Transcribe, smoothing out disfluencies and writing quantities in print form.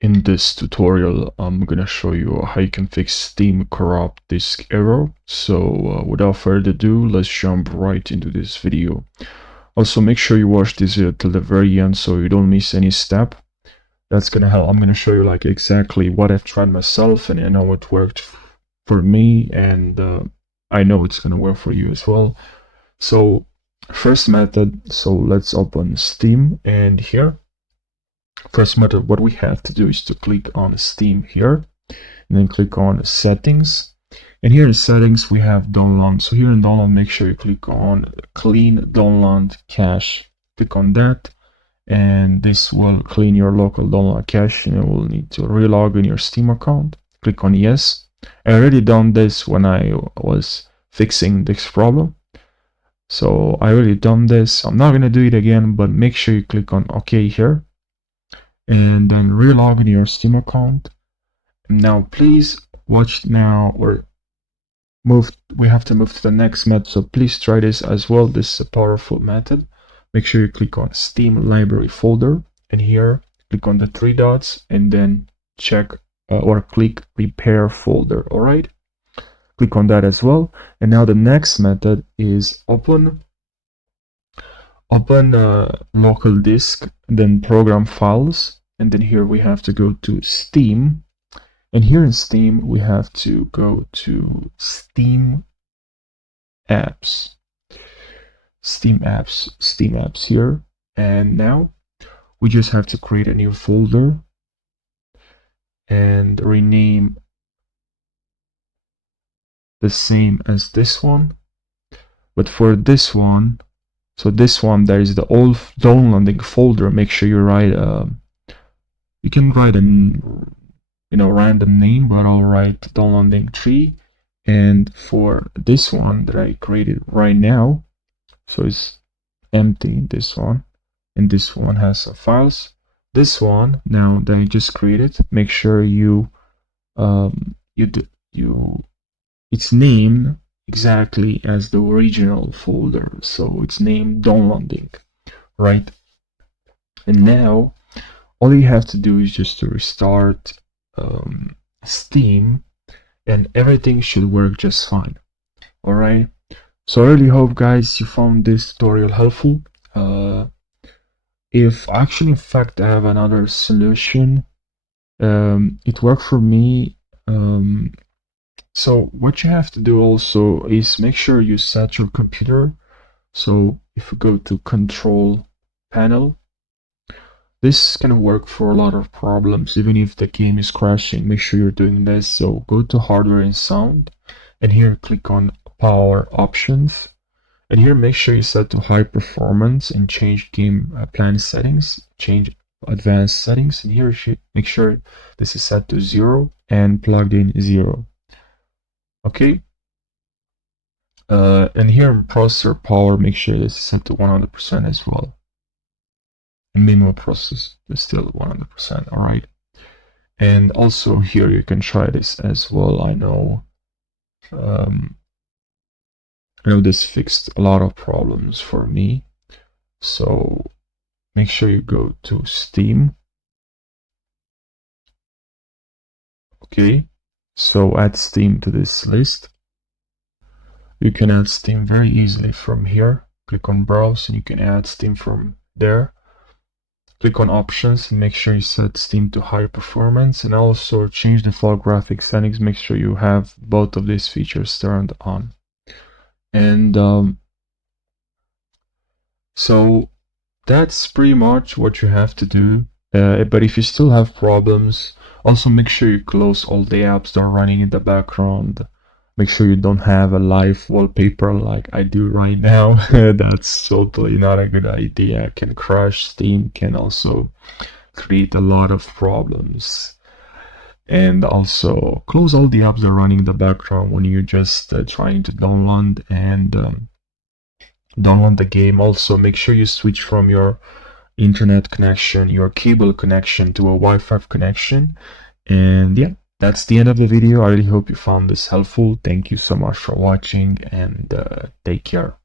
In this tutorial, I'm gonna show you how you can fix Steam corrupt disk error. So without further ado, let's jump right into this video. Also, make sure you watch this video till the very end so you don't miss any step. That's gonna help. I'm gonna show you like exactly what I've tried myself, and I know it worked for me, and I know it's gonna work for you as well. So first method, so let's open Steam, and here first method, what we have to do is to click on Steam here, and then click on Settings. And here in Settings, we have Download. So here in Download, make sure you click on Clean Download Cache. Click on that, and this will clean your local download cache, and you will need to relog in your Steam account. Click on Yes. I already done this when I was fixing this problem. So I already done this. I'm not gonna do it again, but make sure you click on OK here, and then relog in your Steam account. Now please watch now, or we have to move to the next method, so please try this as well. This is a powerful method. Make sure you click on Steam library folder, and here click on the three dots, and then check or click repair folder. All right, click on that as well. And now the next method is open local disk, then program files, and then here we have to go to Steam, and here in Steam we have to go to Steam apps here, and now we just have to create a new folder and rename the same as this one, but for this one, so this one, there is the old downloading folder. Make sure you write you can write a random name, but I'll write downloading 3. And for this one that I created right now, so it's empty, this one, and this one has some files. This one now that I just created, make sure it's named exactly as the original folder, so it's named downloading, right? And now all you have to do is just to restart Steam, and everything should work just fine. All right, so I really hope, guys, you found this tutorial helpful. If actually, in fact, I have another solution. It worked for me. So what you have to do also is make sure you set your computer. So if you go to Control Panel, this can work for a lot of problems, even if the game is crashing. Make sure you're doing this. So go to Hardware and Sound, and here click on Power Options, and here make sure you set to High Performance and change Game Plan Settings, change Advanced Settings, and here you should make sure this is set to 0 and plugged in 0. Okay, and here in processor power, make sure this is set to 100% as well. And minimum process is still 100%. All right, and also here you can try this as well. I know this fixed a lot of problems for me. So make sure you go to Steam. Okay, so add Steam to this list. You can add Steam very easily from here. Click on Browse, and you can add Steam from there. Click on Options and make sure you set Steam to High Performance, and also change the default graphics settings. Make sure you have both of these features turned on. And so that's pretty much what you have to do. But if you still have problems, also make sure you close all the apps that are running in the background. Make sure you don't have a live wallpaper like I do right now. That's totally not a good idea. It can crash Steam, can also create a lot of problems. And also close all the apps that are running in the background when you're just trying to download and download the game. Also make sure you switch from your internet connection, your cable connection, to a Wi-Fi connection. And yeah, that's the end of the video. I really hope you found this helpful. Thank you so much for watching, and take care.